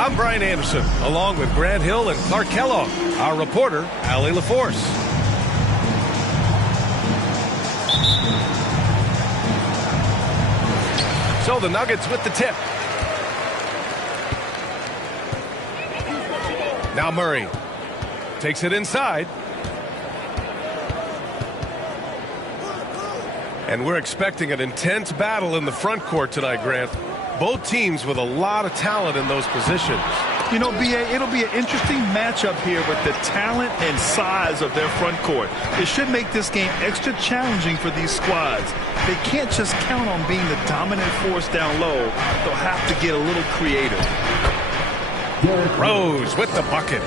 I'm Brian Anderson, along with Grant Hill and Clark Kellogg. Our reporter, Allie LaForce. So the Nuggets with the tip. Now Murray takes it inside. And we're expecting an intense battle in the front court tonight, Grant. Both teams with a lot of talent in those positions. You know, B.A., it'll be an interesting matchup here with the talent and size of their front court. It should make this game extra challenging for these squads. They can't just count on being the dominant force down low. They'll have to get a little creative. Rose with the bucket.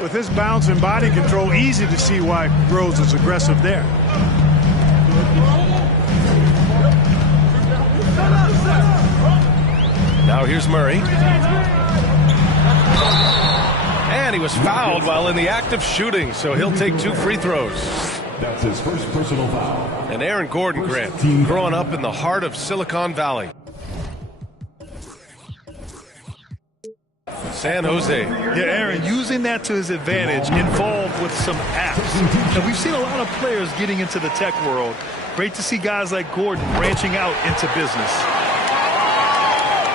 With his bounce and body control, easy to see why Rose is aggressive there. Now here's Murray. And he was fouled while in the act of shooting, so he'll take 2 free throws. That's his first personal foul. And Aaron Gordon, Grant, growing up in the heart of Silicon Valley. San Jose. Yeah, Aaron, using that to his advantage, involved with some apps. And we've seen a lot of players getting into the tech world. Great to see guys like Gordon branching out into business.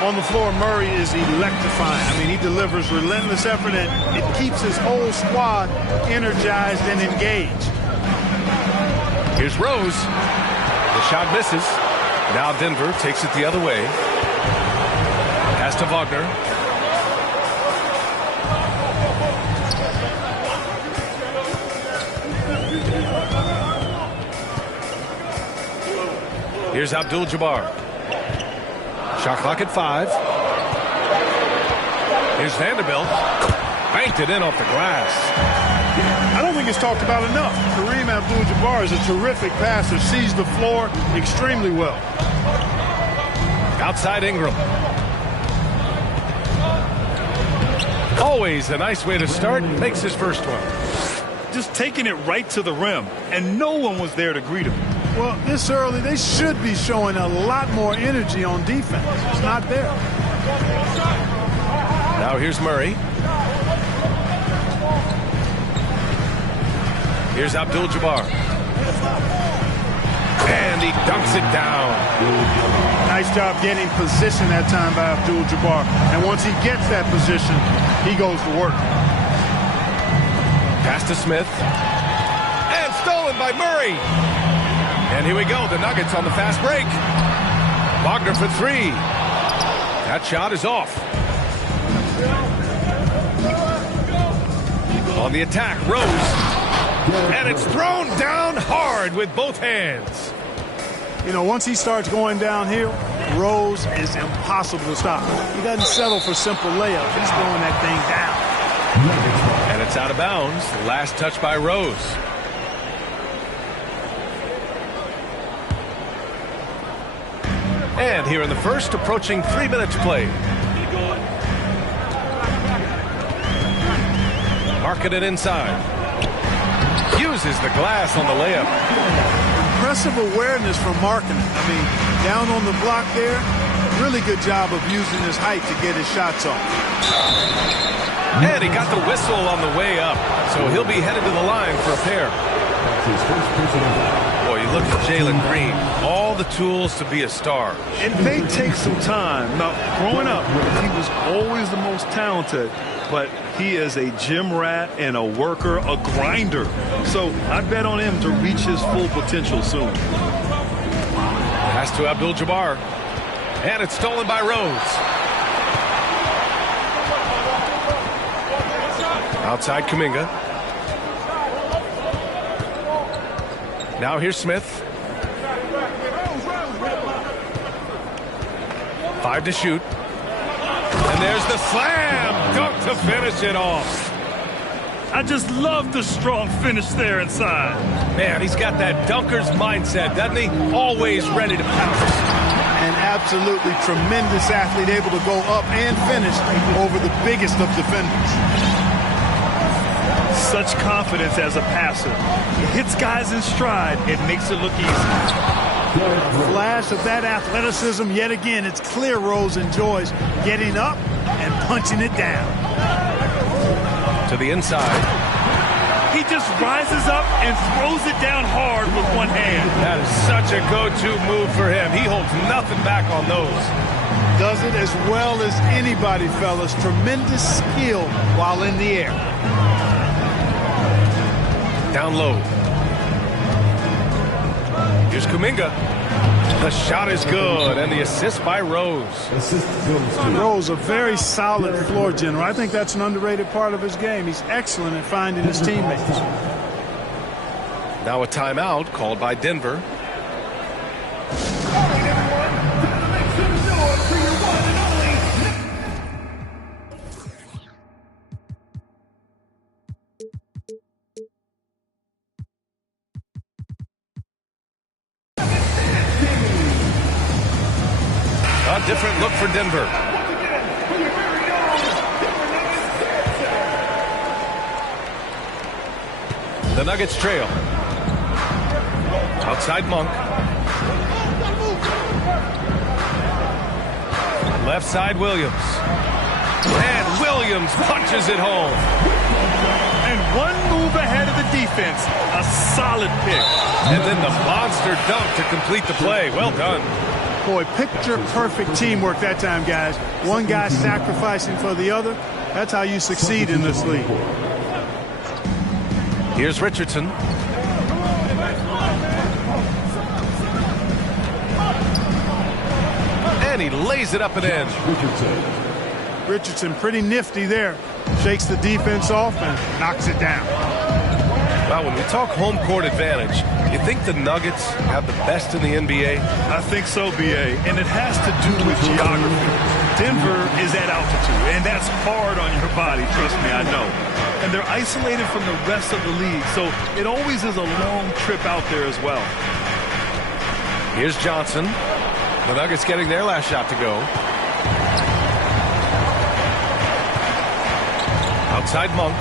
On the floor, Murray is electrifying. I mean, he delivers relentless effort, and it keeps his whole squad energized and engaged. Here's Rose. The shot misses. Now Denver takes it the other way. Pass to Wagner. Here's Abdul-Jabbar. Shot clock at 5. Here's Vanderbilt. Banked it in off the glass. I don't think it's talked about enough. Kareem Abdul-Jabbar is a terrific passer, sees the floor extremely well. Outside Ingram. Always a nice way to start. Makes his first one. Just taking it right to the rim, and no one was there to greet him. Well, this early, they should be showing a lot more energy on defense. It's not there. Now here's Murray. Here's Abdul-Jabbar. And he dunks it down. Nice job getting position that time by Abdul-Jabbar. And once he gets that position, he goes to work. Pass to Smith. And stolen by Murray. And here we go, the Nuggets on the fast break. Wagner for 3. That shot is off. On the attack, Rose. And it's thrown down hard with both hands. You know, once he starts going downhill, Rose is impossible to stop. He doesn't settle for simple layups. He's throwing that thing down. And it's out of bounds. Last touch by Rose. And here in the first, approaching 3 minutes played. Marking it inside. Uses the glass on the layup. Impressive awareness from Markkanen. I mean, down on the block there, really good job of using his height to get his shots off. And he got the whistle on the way up, so he'll be headed to the line for a pair. Boy, you look at Jalen Green, all the tools to be a star. It may take some time. Now, growing up, he was always the most talented, but he is a gym rat and a worker, a grinder. So I bet on him to reach his full potential soon. Pass to Abdul-Jabbar. And it's stolen by Rose. Outside Kuminga. Now here's Smith. 5 to shoot. And there's the slam dunk to finish it off. I just love the strong finish there inside. Man, he's got that dunker's mindset, doesn't he? Always ready to pounce. An absolutely tremendous athlete, able to go up and finish over the biggest of defenders. Such confidence as a passer. He hits guys in stride. It makes it look easy. A flash of that athleticism. Yet again, it's clear Rose enjoys getting up and punching it down. To the inside. He just rises up and throws it down hard with one hand. That is such a go-to move for him. He holds nothing back on those. Does it as well as anybody, fellas. Tremendous skill while in the air. Down low. Here's Kuminga. The shot is good, and the assist by Rose. Rose, a very solid floor general. I think that's an underrated part of his game. He's excellent at finding his teammates. Now a timeout called by Denver. A different look for Denver. The Nuggets trail. Outside Monk. Left side Williams. And Williams punches it home. And one move ahead of the defense. A solid pick. And then the monster dunk to complete the play. Well done. Boy, picture-perfect teamwork that time, guys. One guy sacrificing for the other. That's how you succeed in this league. Here's Richardson. And he lays it up and in. Richardson pretty nifty there. Shakes the defense off and knocks it down. Well, when we talk home court advantage, you think the Nuggets have the best in the NBA? I think so, B.A., and it has to do with geography. Denver is at altitude, and that's hard on your body, trust me, I know. And they're isolated from the rest of the league, so it always is a long trip out there as well. Here's Johnson. The Nuggets getting their last shot to go. Outside Monk.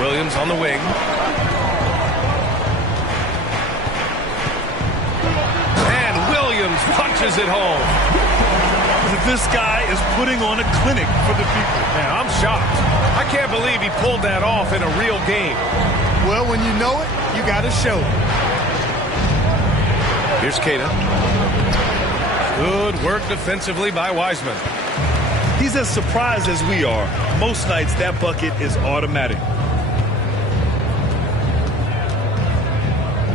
Williams on the wing. Punches it home. This guy is putting on a clinic for the people. Man, I'm shocked. I can't believe he pulled that off in a real game. Well, when you know it, you got to show it. Here's Keita. Good work defensively by Wiseman. He's as surprised as we are. Most nights, that bucket is automatic.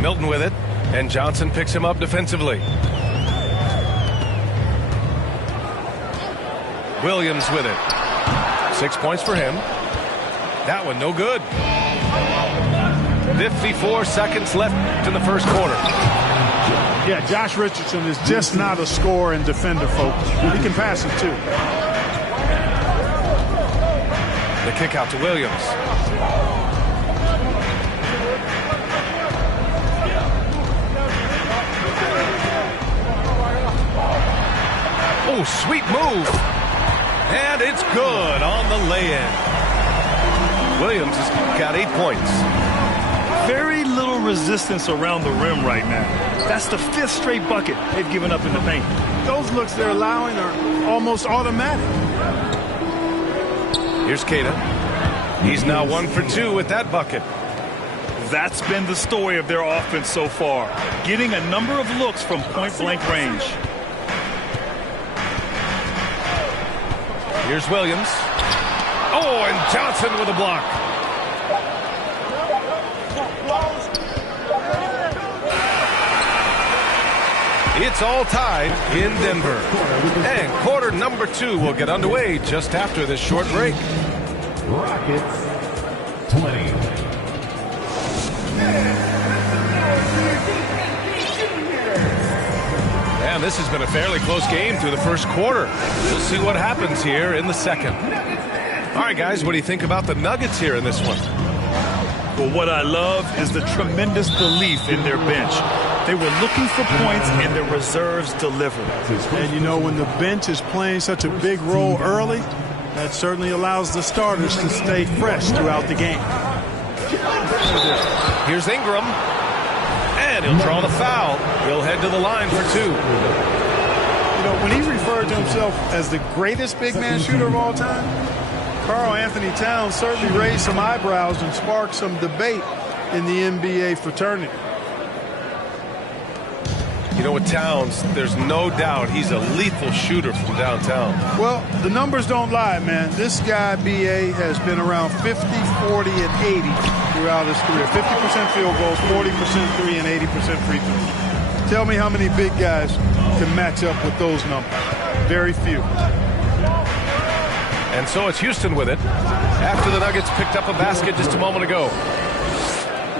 Milton with it, and Johnson picks him up defensively. Williams with it. 6 points for him. That one no good. 54 seconds left in the first quarter. Yeah, Josh Richardson is just not a scorer and defender, folks. He can pass it, too. The kick out to Williams. Oh, sweet move. And it's good on the lay-in. Williams has got 8 points. Very little resistance around the rim right now. That's the 5th straight bucket they've given up in the paint. Those looks they're allowing are almost automatic. Here's Keita. He's now 1 for 2 with that bucket. That's been the story of their offense so far. Getting a number of looks from point-blank range. Here's Williams. Oh, and Johnson with a block. It's all tied in Denver. And quarter number 2 will get underway just after this short break. Rockets 20. And this has been a fairly close game through the first quarter. We'll see what happens here in the second. All right, guys, what do you think about the Nuggets here in this one? Well, what I love is the tremendous belief in their bench. They were looking for points, and their reserves delivered. And, you know, when the bench is playing such a big role early, that certainly allows the starters to stay fresh throughout the game. Here's Ingram. And he'll draw the foul. He'll head to the line for 2. You know, when he referred to himself as the greatest big man shooter of all time, Karl Anthony Towns certainly raised some eyebrows and sparked some debate in the NBA fraternity. You know, with Towns, there's no doubt he's a lethal shooter from downtown. Well, the numbers don't lie, man. This guy, B.A., has been around 50, 40, and 80 throughout his career. 50% field goals, 40% three, and 80% free throws. Tell me how many big guys can match up with those numbers. Very few. And so it's Houston with it after the Nuggets picked up a basket just a moment ago.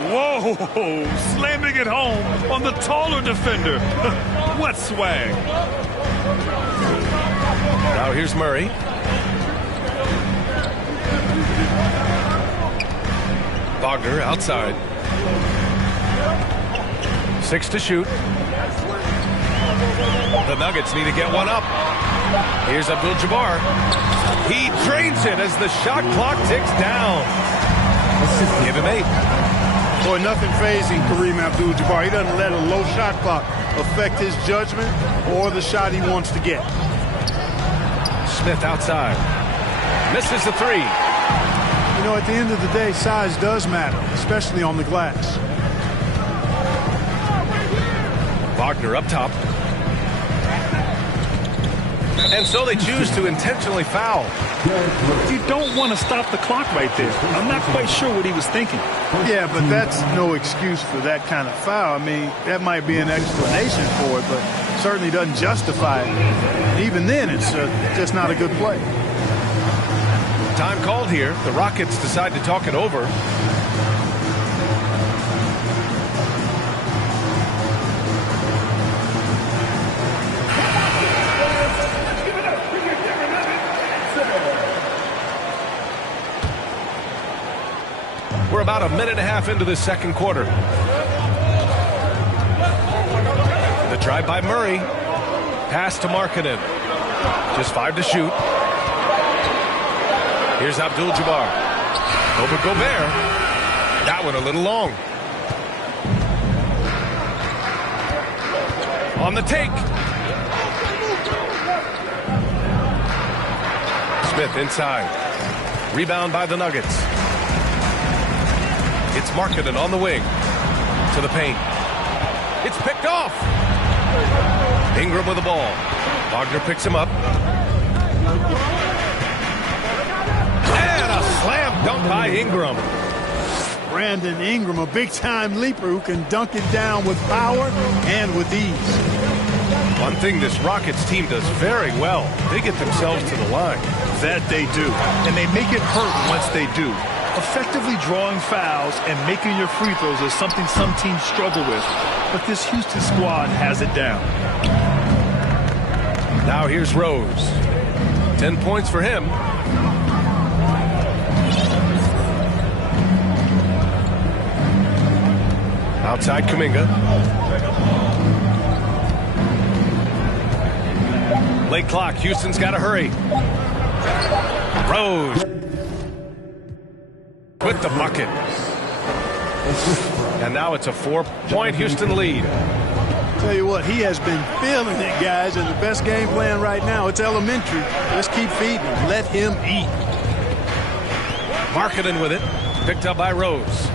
Whoa, slamming it home on the taller defender. What swag. Now here's Murray. Wagner outside. 6 to shoot. The Nuggets need to get one up. Here's Abdul-Jabbar. He drains it as the shot clock ticks down. Give him 8. Boy, nothing phasing Kareem Abdul-Jabbar. He doesn't let a low shot clock affect his judgment or the shot he wants to get. Smith outside. Misses the 3. You know, at the end of the day, size does matter, especially on the glass. Wagner up top. And so they choose to intentionally foul. You don't want to stop the clock right there. I'm not quite sure what he was thinking. Yeah, but that's no excuse for that kind of foul. I mean, that might be an explanation for it, but certainly doesn't justify it. And even then, it's just not a good play. Time called here. The Rockets decide to talk it over. We're about a minute and a half into the second quarter. The drive by Murray. Pass to Markkanen. Just 5 to shoot. Here's Abdul-Jabbar. Over Gobert. That one a little long. On the take. Smith inside. Rebound by the Nuggets. It's Markkanen on the wing. To the paint. It's picked off. Ingram with the ball. Wagner picks him up. And a slam dunk by Ingram. Brandon Ingram, a big-time leaper who can dunk it down with power and with ease. One thing this Rockets team does very well, they get themselves to the line. That they do. And they make it hurt once they do. Effectively drawing fouls and making your free throws is something some teams struggle with, but this Houston squad has it down. Now here's Rose. 10 points for him. Outside Kuminga. Late clock. Houston's got to hurry. Rose with the bucket. And now it's a 4-point Houston lead. Tell you what, he has been feeling it, guys, and the best game plan right now, it's elementary. Let's keep feeding him. Let him eat. Marketing with it. Picked up by Rose.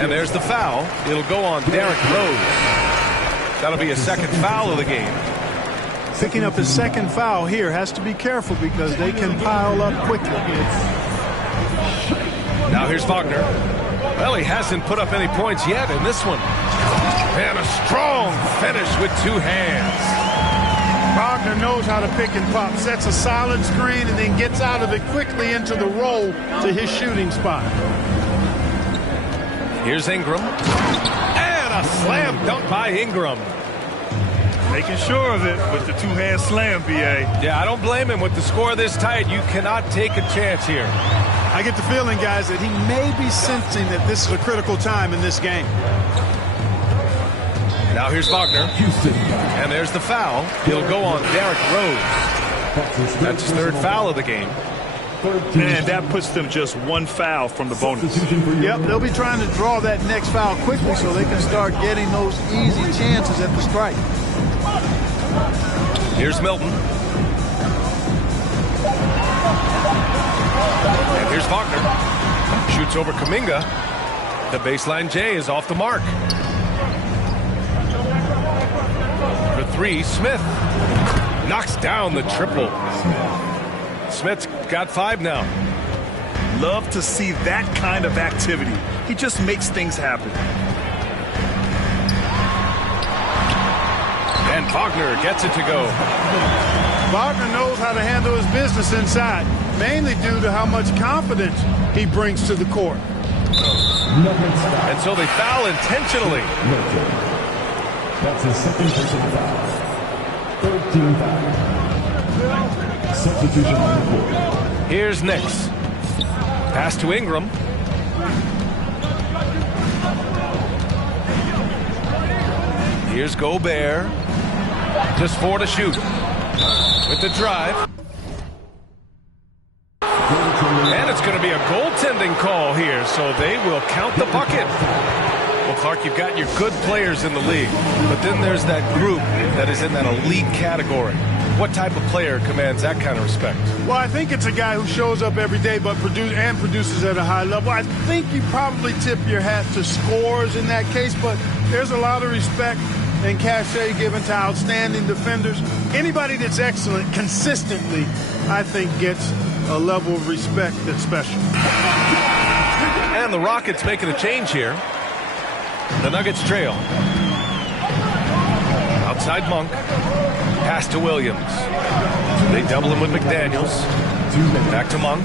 And there's the foul. It'll go on Derrick Rose. That'll be a second foul of the game. Picking up his second foul here, has to be careful because they can pile up quickly. Now here's Wagner. Well, he hasn't put up any points yet in this one. And a strong finish with 2 hands. Wagner knows how to pick and pop, sets a solid screen and then gets out of it quickly into the roll to his shooting spot. Here's Ingram. And a slam dunk by Ingram. Making sure of it with the 2-hand slam, B.A. Yeah, I don't blame him. With the score this tight, you cannot take a chance here. I get the feeling, guys, that he may be sensing that this is a critical time in this game. Now here's Wagner. Houston. And there's the foul. He'll go on Derrick Rose. That's his 3rd foul of the game. And that puts them just 1 foul from the bonus. Yep, they'll be trying to draw that next foul quickly so they can start getting those easy chances at the strike. Here's Milton. And here's Wagner. Shoots over Kuminga. The baseline J is off the mark. For 3, Smith knocks down the triple. Smith's got 5 now. Love to see that kind of activity. He just makes things happen. And Wagner gets it to go. Wagner knows how to handle his business inside, mainly due to how much confidence he brings to the court. And so they foul intentionally. That's his second personal foul. 13 foul. Substitution on the court. Here's Nix. Pass to Ingram. Here's Gobert. Just 4 to shoot. With the drive. And it's going to be a goaltending call here, so they will count the bucket. Well, Clark, you've got your good players in the league, but then there's that group that is in that elite category. What type of player commands that kind of respect? Well, I think it's a guy who shows up every day but produces at a high level. I think you probably tip your hat to scores in that case, but there's a lot of respect and cachet given to outstanding defenders. Anybody that's excellent consistently, I think, gets a level of respect that's special. And the Rockets making a change here. The Nuggets trail. Outside Monk. Pass to Williams. They double him with McDaniels. Back to Monk.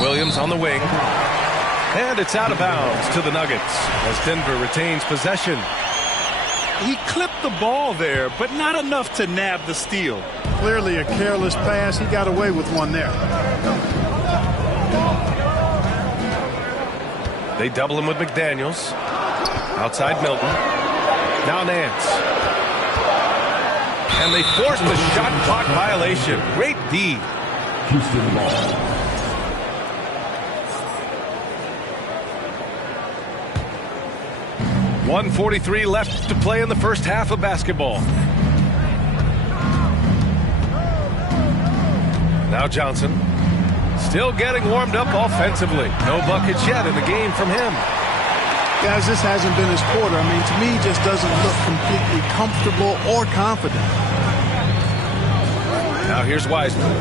Williams on the wing. And it's out of bounds to the Nuggets as Denver retains possession. He clipped the ball there, but not enough to nab the steal. Clearly a careless pass. He got away with one there. They double him with McDaniels. Outside Milton. Now Nance. And they forced the shot clock violation. Great D. Houston ball. .143 left to play in the first half of basketball. Now Johnson. Still getting warmed up offensively. No buckets yet in the game from him. Guys, this hasn't been his quarter. I mean, to me, he just doesn't look completely comfortable or confident. Now here's Wiseman.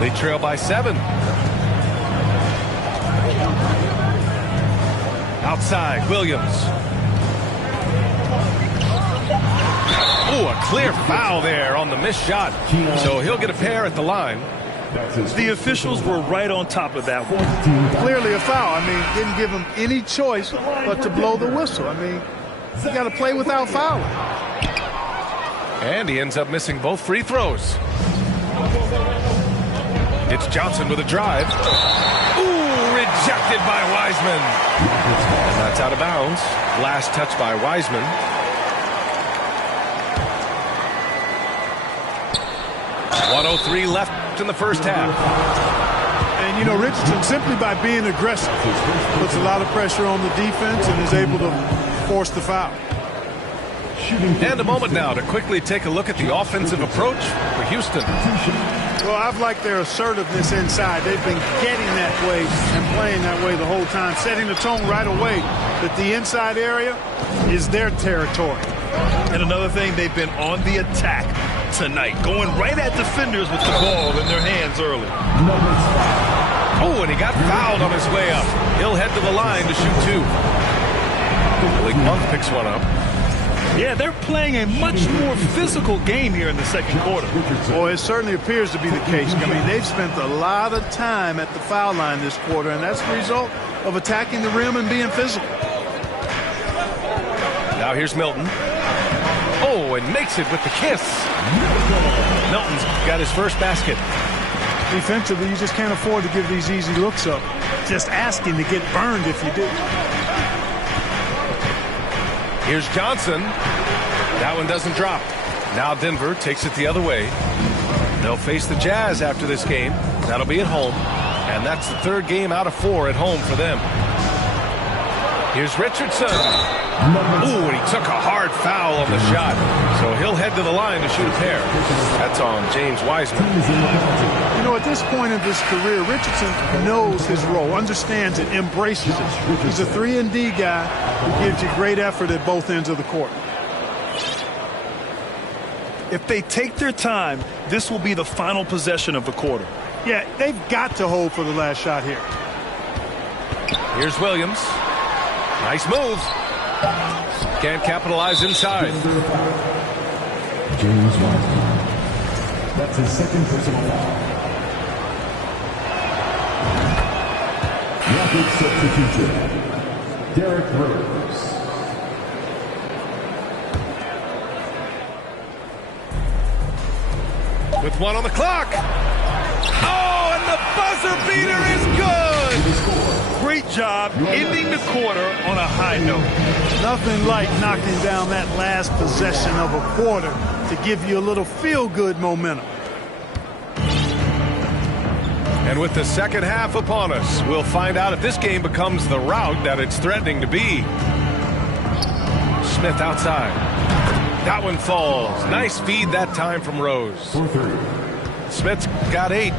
They trail by 7. Outside, Williams. Oh, a clear foul there on the missed shot. So he'll get a pair at the line. The officials were right on top of that one. Clearly a foul. I mean, didn't give him any choice but to blow the whistle. I mean, you got to play without fouling. And he ends up missing both free throws. It's Johnson with a drive. Ooh, rejected by Wiseman. And that's out of bounds. Last touch by Wiseman. .103 left in the first half. And, you know, Richardson, simply by being aggressive, puts a lot of pressure on the defense and is able to force the foul. And a moment now to quickly take a look at the offensive approach for Houston. Well, I've liked their assertiveness inside. They've been getting that way and playing that way the whole time, setting the tone right away that the inside area is their territory. And another thing, they've been on the attack tonight, going right at defenders with the ball in their hands early. Oh, and he got fouled on his way up. He'll head to the line to shoot two. Malik Monk picks one up. Yeah, they're playing a much more physical game here in the second quarter. Well, it certainly appears to be the case. I mean, they've spent a lot of time at the foul line this quarter, and that's the result of attacking the rim and being physical. Now here's Milton. Oh, and makes it with the kiss. Milton's got his first basket. Defensively, you just can't afford to give these easy looks up. Just asking to get burned if you do. Here's Johnson. That one doesn't drop. Now Denver takes it the other way. They'll face the Jazz after this game. That'll be at home. And that's the third game out of 4 at home for them. Here's Richardson. Ooh, and he took a hard foul on the shot. So he'll head to the line to shoot a pair. That's on James Wiseman. You know, at this point in his career, Richardson knows his role, understands it, embraces it. He's a 3-and-D guy who gives you great effort at both ends of the court. If they take their time, this will be the final possession of the quarter. Yeah, they've got to hold for the last shot here. Here's Williams. Nice move. Can't capitalize inside. James Wiseman. That's his second personal foul. Rapid substitution. Derrick Rose. With one on the clock. Oh, and the buzzer beater is good. Great job ending the quarter on a high note. Nothing like knocking down that last possession of a quarter to give you a little feel-good momentum. And with the second half upon us, we'll find out if this game becomes the rout that it's threatening to be. Smith outside. That one falls. Nice feed that time from Rose. Smith's got 8.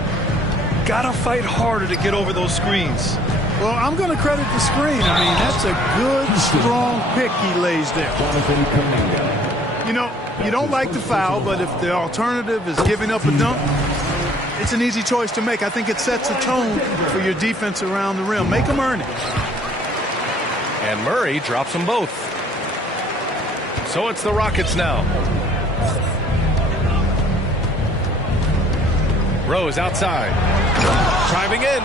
Gotta fight harder to get over those screens. Well, I'm going to credit the screen. I mean, that's a good, strong pick he lays there. You know, you don't like the foul, but if the alternative is giving up a dunk, it's an easy choice to make. I think it sets a tone for your defense around the rim. Make them earn it. And Murray drops them both. So it's the Rockets now. Rose outside. Driving in.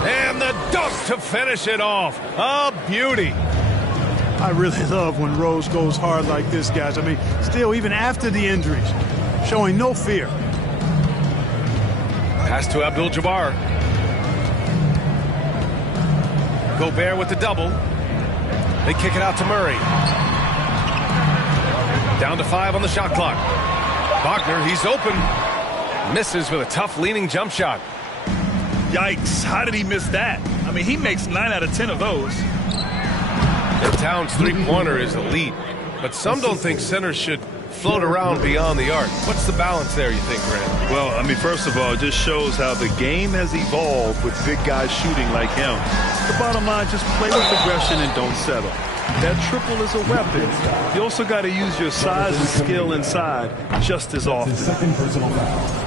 And the dunk to finish it off. A beauty. I really love when Rose goes hard like this, guys. I mean, still, even after the injuries, showing no fear. Pass to Abdul-Jabbar. Gobert with the double. They kick it out to Murray. Down to 5 on the shot clock. Wagner, he's open. Misses with a tough leaning jump shot. Yikes, how did he miss that? I mean, he makes 9 out of 10 of those. And Towns' three-pointer is elite, but some don't think centers should float around beyond the arc. What's the balance there, you think, Grant? Well, I mean, first of all, it just shows how the game has evolved with big guys shooting like him. The bottom line, just play with aggression and don't settle. That triple is a weapon. You also got to use your size and skill inside just as often. Second personal foul.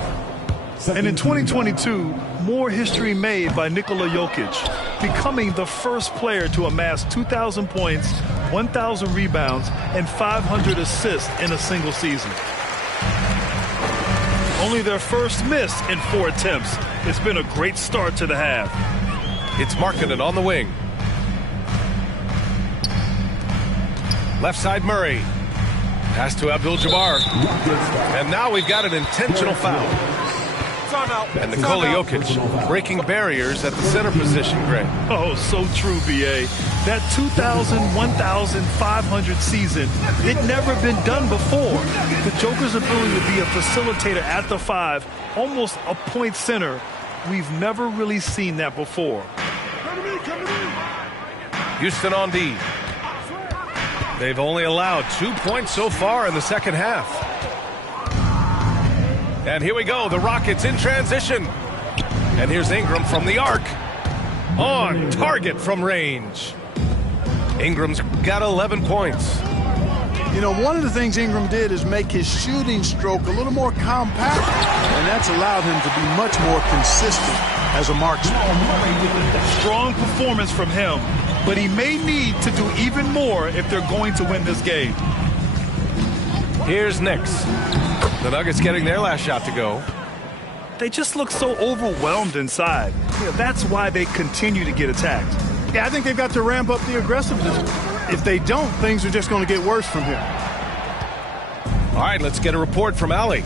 And in 2022, more history made by Nikola Jokic, becoming the first player to amass 2,000 points, 1,000 rebounds, and 500 assists in a single season. only their first miss in 4 attempts. It's been a great start to the half. It's Markkanen on the wing. Left side Murray. Pass to Abdul-Jabbar. And now we've got an intentional foul. And Nikola Jokic breaking barriers at the center position, Greg. Oh, so true, B.A. That 1,500 season, it never been done before. The Joker's ability to be a facilitator at the 5, almost a point center, we've never really seen that before. Houston on D. They've only allowed 2 points so far in the second half. And here we go, the Rockets in transition. And here's Ingram from the arc. On target from range. Ingram's got 11 points. You know, one of the things Ingram did is make his shooting stroke a little more compact, and that's allowed him to be much more consistent as a marksman. Strong performance from him, but he may need to do even more if they're going to win this game. Here's Knicks. The Nuggets getting their last shot to go. They just look so overwhelmed inside. That's why they continue to get attacked. Yeah, I think they've got to ramp up the aggressiveness. If they don't, things are just going to get worse from here. All right, let's get a report from Allie.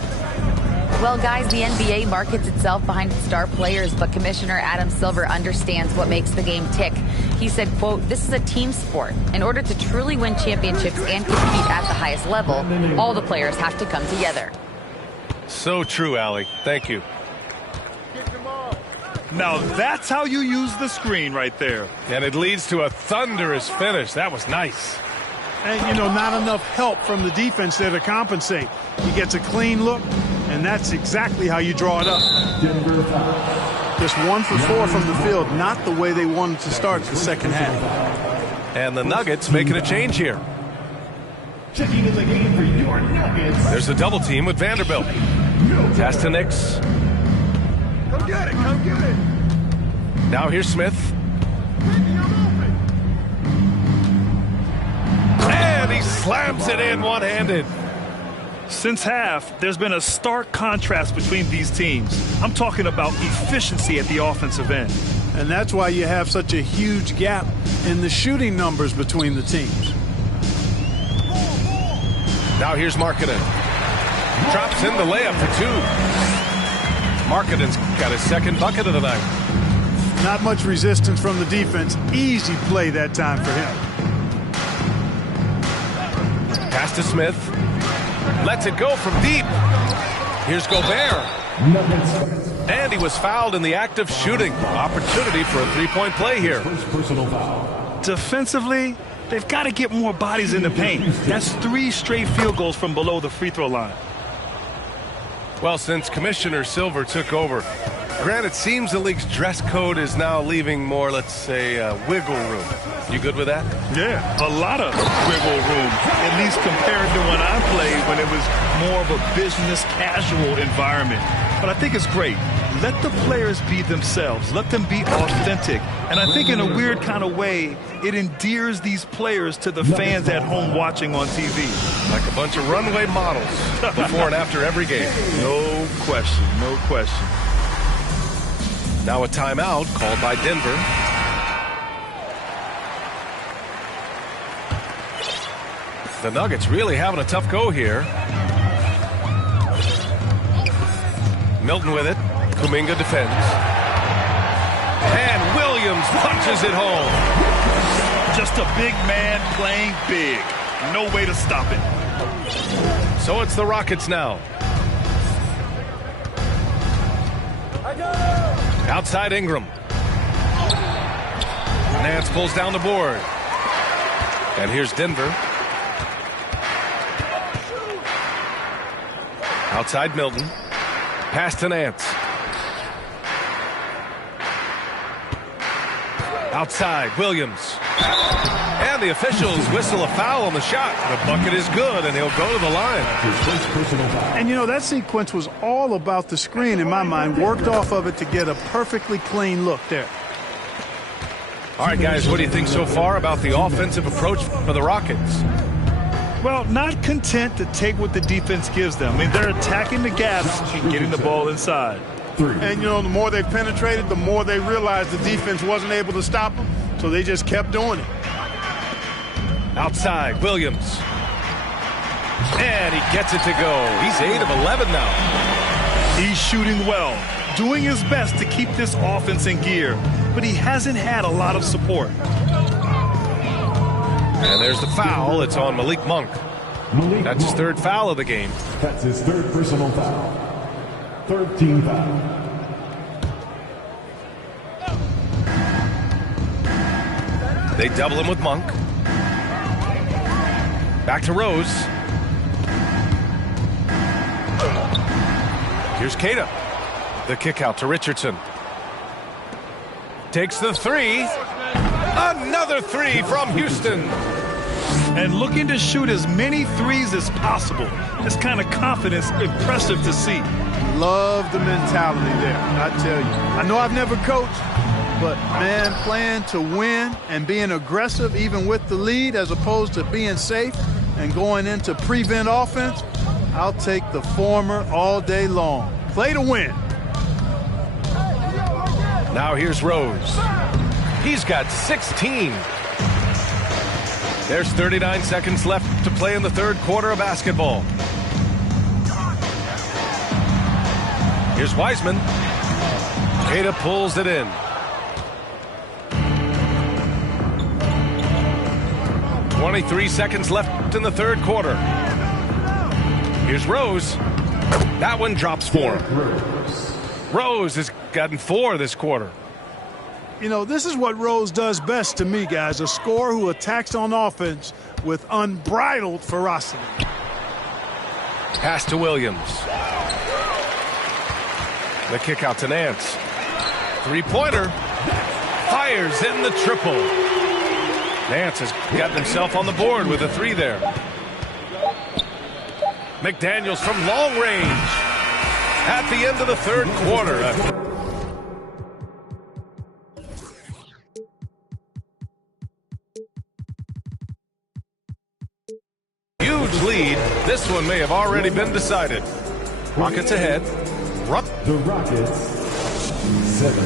Well, guys, the NBA markets itself behind its star players, but Commissioner Adam Silver understands what makes the game tick. He said, quote, "This is a team sport. In order to truly win championships and compete at the highest level, all the players have to come together." So true, Allie. Thank you. Now that's how you use the screen right there. And it leads to a thunderous finish. That was nice. And, you know, not enough help from the defense there to compensate. He gets a clean look, and that's exactly how you draw it up. Just 1 for 4 from the field, not the way they wanted to start the second half. And the Nuggets making a change here. Checking in the game for your Nuggets. There's a double team with Vanderbilt. Pass to Knicks. Come get it, come get it. Now here's Smith. And he slams it in one-handed. Since half, there's been a stark contrast between these teams. I'm talking about efficiency at the offensive end. And that's why you have such a huge gap in the shooting numbers between the teams. Now here's Markkanen. Drops in the layup for 2. Markkanen's got his second bucket of the night. Not much resistance from the defense. Easy play that time for him. Pass to Smith. Lets it go from deep. Here's Gobert. And he was fouled in the act of shooting. Opportunity for a 3-point play here. First personal foul. Defensively, they've got to get more bodies in the paint. That's 3 straight field goals from below the free throw line. Well, since Commissioner Silver took over, Grant, it seems the league's dress code is now leaving more, let's say, wiggle room. You good with that? Yeah, a lot of wiggle room, at least compared to when I played, when it was more of a business casual environment. But I think it's great. Let the players be themselves. Let them be authentic. And I think in a weird kind of way, it endears these players to the fans at home watching on TV. Like a bunch of runway models before and after every game. No question, no question. Now a timeout called by Denver. The Nuggets really having a tough go here. Milton with it. Kuminga defends. And Williams punches it home. Just a big man playing big. No way to stop it. So it's the Rockets now. Outside Ingram. Nance pulls down the board. And here's Denver. Outside Milton. Pass to Nance. Outside Williams. And the officials whistle a foul on the shot. The bucket is good, and he'll go to the line. And, you know, that sequence was all about the screen in my mind. Worked off of it to get a perfectly clean look there. All right, guys, what do you think so far about the offensive approach for the Rockets? Well, not content to take what the defense gives them. I mean, they're attacking the gaps and getting the ball inside. And, you know, the more they penetrated, the more they realized the defense wasn't able to stop them, so they just kept doing it. Outside, Williams. And he gets it to go. He's 8 of 11 now. He's shooting well, doing his best to keep this offense in gear, but he hasn't had a lot of support. And there's the foul. It's on Malik Monk. That's his 3rd foul of the game. That's his 3rd personal foul. 3rd team foul. They double him with Monk. Back to Rose. Here's Cada. The kick out to Richardson. Takes the 3. Another 3 from Houston. And looking to shoot as many threes as possible. This kind of confidence, impressive to see. Love the mentality there, I tell you. I know I've never coached, but, man, playing to win and being aggressive even with the lead as opposed to being safe and going into prevent offense, I'll take the former all day long. Play to win. Now here's Rose. He's got 16. There's 39 seconds left to play in the 3rd quarter of basketball. Here's Wiseman. Cada pulls it in. 23 seconds left in the 3rd quarter. Here's Rose. That one drops for him. Rose has gotten 4 this quarter. You know, this is what Rose does best to me, guys. A scorer who attacks on offense with unbridled ferocity. Pass to Williams. The kick out to Nance. 3-pointer. Fires in the triple. Nance has gotten himself on the board with a 3 there. McDaniels from long range. At the end of the 3rd quarter. Huge lead. This one may have already been decided. Rockets ahead. The Rockets, 7.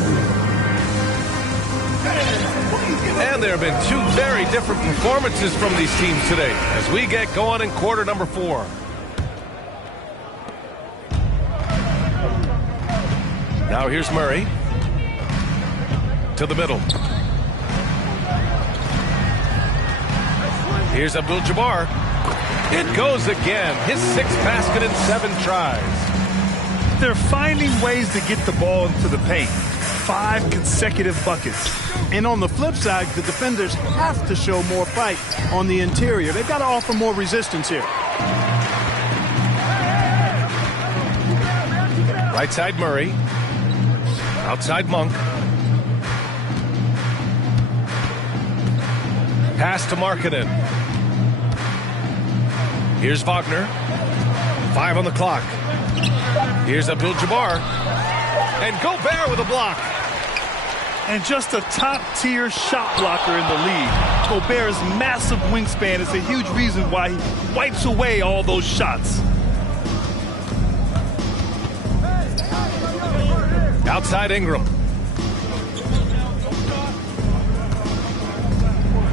And there have been 2 very different performances from these teams today as we get going in quarter number 4. Now here's Murray. To the middle. Here's Abdul-Jabbar. It goes again. His 6th basket in 7 tries. They're finding ways to get the ball into the paint. 5 consecutive buckets. And on the flip side, the defenders have to show more fight on the interior. They've got to offer more resistance here. Right side Murray. Outside Monk. Pass to Markkanen. Here's Wagner. 5 on the clock. Here's Abdul-Jabbar. And Gobert with a block. And just a top-tier shot blocker in the league. Gobert's massive wingspan is a huge reason why he wipes away all those shots. Outside Ingram.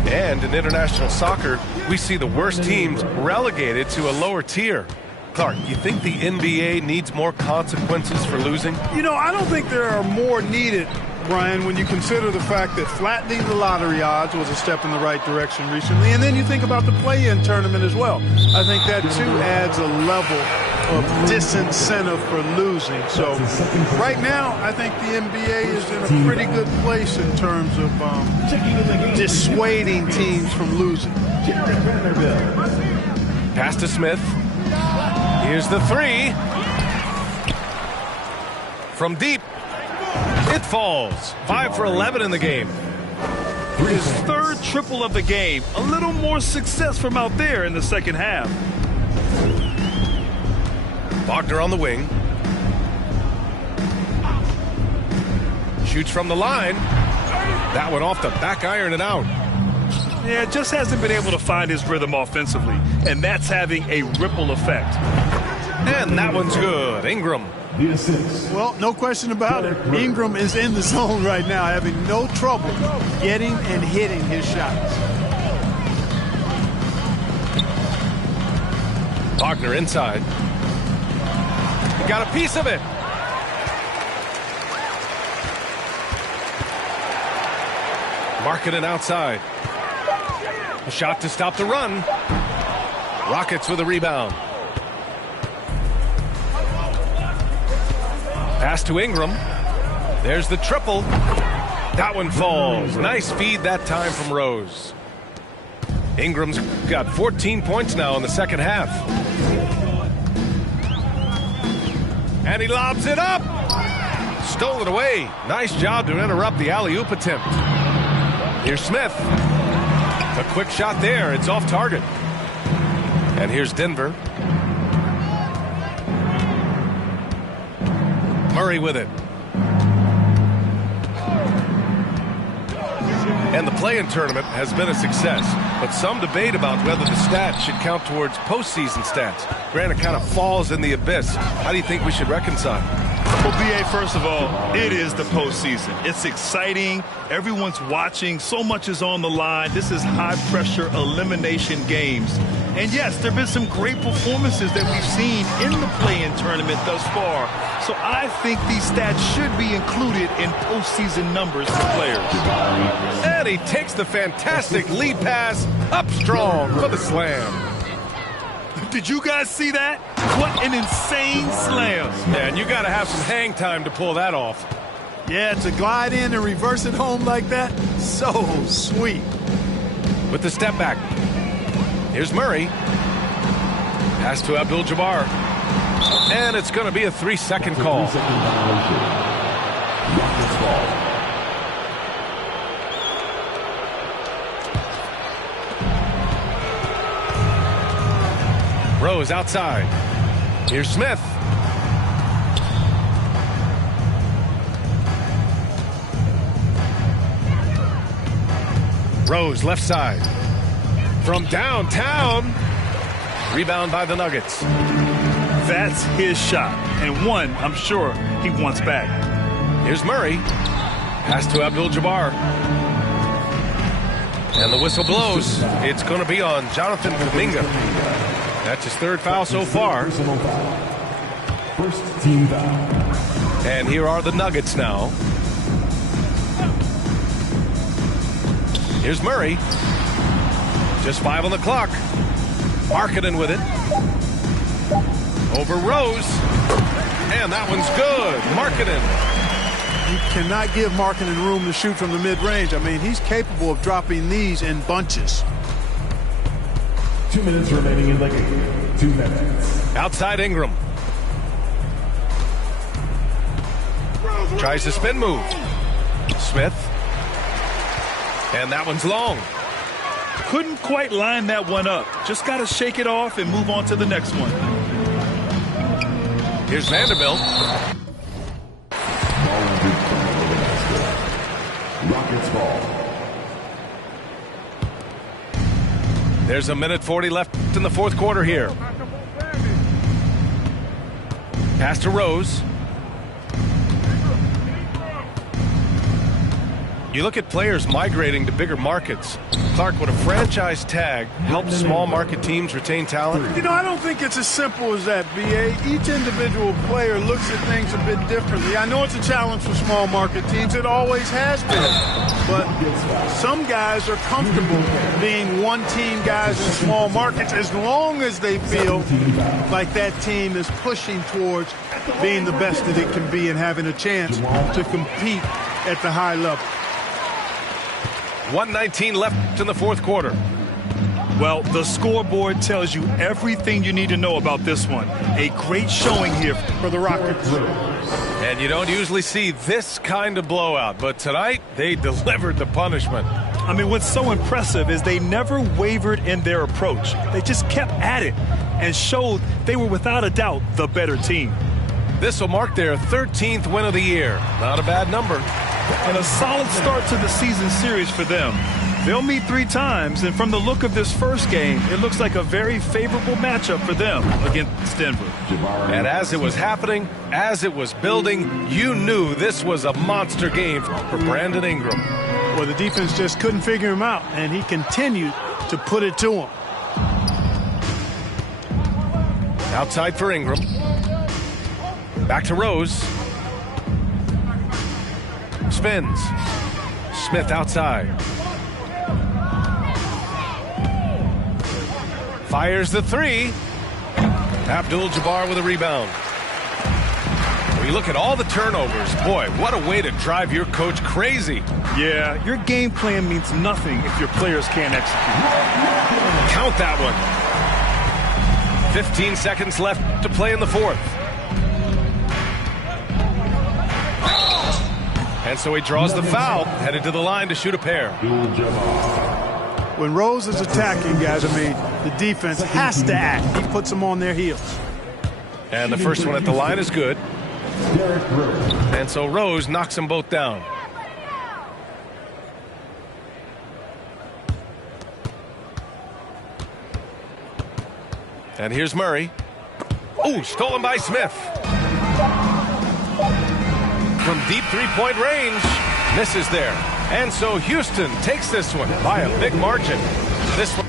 And in international soccer, we see the worst teams relegated to a lower tier. Clark, you think the NBA needs more consequences for losing? You know, I don't think there are more needed, Brian, when you consider the fact that flattening the lottery odds was a step in the right direction recently. And then you think about the play-in tournament as well. I think that, too, adds a level of disincentive for losing. So right now, I think the NBA is in a pretty good place in terms of dissuading teams from losing. Pass to Smith. Here's the 3. From deep. It falls. 5 for 11 in the game. His 3rd triple of the game. A little more success from out there in the second half. Wagner on the wing. Shoots from the line. That one off the back iron and out. Yeah, just hasn't been able to find his rhythm offensively, and that's having a ripple effect. And that one's good. Ingram. Well, no question about it. Ingram is in the zone right now, having no trouble getting and hitting his shots. Wagner inside. He got a piece of it. Markkanen outside. A shot to stop the run. Rockets with a rebound. Pass to Ingram. There's the triple. That one falls. Nice feed that time from Rose. Ingram's got 14 points now in the second half. And he lobs it up. Stole it away. Nice job to interrupt the alley-oop attempt. Here's Smith. A quick shot there. It's off target. And here's Denver. Murray with it. And the play-in tournament has been a success, but some debate about whether the stats should count towards postseason stats. Granted, it kind of falls in the abyss. How do you think we should reconcile? Well, B.A., first of all, it is the postseason. It's exciting. Everyone's watching. So much is on the line. This is high-pressure elimination games. And, yes, there have been some great performances that we've seen in the play-in tournament thus far. So I think these stats should be included in postseason numbers for players. And he takes the fantastic lead pass up strong for the slam. Did you guys see that? What an insane slam. Yeah, and you got to have some hang time to pull that off. Yeah, to glide in and reverse it home like that, so sweet. With the step back. Here's Murray. Pass to Abdul-Jabbar. And it's going to be a 3-second call. Rose outside. Here's Smith. Rose left side. From downtown. Rebound by the Nuggets. That's his shot, and one I'm sure he wants back. Here's Murray. Pass to Abdul-Jabbar. And the whistle blows. It's going to be on Jonathan Kuminga. That's his third foul so far. First team foul. And here are the Nuggets now. Here's Murray. Just 5 on the clock. Markkanen with it. Over Rose. And that one's good. Markkanen. You cannot give Markkanen room to shoot from the mid-range. I mean, he's capable of dropping these in bunches. 2 minutes remaining in the game. 2 minutes. Outside Ingram. Tries the spin move. Smith. And that one's long. Couldn't quite line that one up. Just got to shake it off and move on to the next one. Here's Vanderbilt. Rockets ball. There's 1:40 left in the fourth quarter here. Pass to Rose. You look at players migrating to bigger markets. Clark, would a franchise tag help small market teams retain talent? You know, I don't think it's as simple as that, B.A. Each individual player looks at things a bit differently. I know it's a challenge for small market teams. It always has been. But some guys are comfortable being one-team guys in small markets as long as they feel like that team is pushing towards being the best that it can be and having a chance to compete at the high level. 1:19 left in the fourth quarter. Well, the scoreboard tells you everything you need to know about this one. A great showing here for the Rockets. And you don't usually see this kind of blowout, but tonight they delivered the punishment. I mean, what's so impressive is they never wavered in their approach. They just kept at it and showed they were without a doubt the better team. This will mark their 13th win of the year. Not a bad number. And a solid start to the season series for them. They'll meet 3 times, and from the look of this first game, it looks like a very favorable matchup for them against Denver. And as it was happening, as it was building, you knew this was a monster game for Brandon Ingram. Well, the defense just couldn't figure him out, and he continued to put it to him. Outside for Ingram. Back to Rose. Spins. Smith outside. Fires the 3. Abdul-Jabbar with a rebound. When you look at all the turnovers, boy, what a way to drive your coach crazy. Yeah, your game plan means nothing if your players can't execute. Count that one. 15 seconds left to play in the 4th. And so he draws the foul, headed to the line to shoot a pair. When Rose is attacking, guys, the defense has to act. He puts them on their heels. And the first one at the line is good. And so Rose knocks them both down. And here's Murray. Oh, stolen by Smith. From deep three-point range, misses there. And so Houston takes this one by a big margin. This one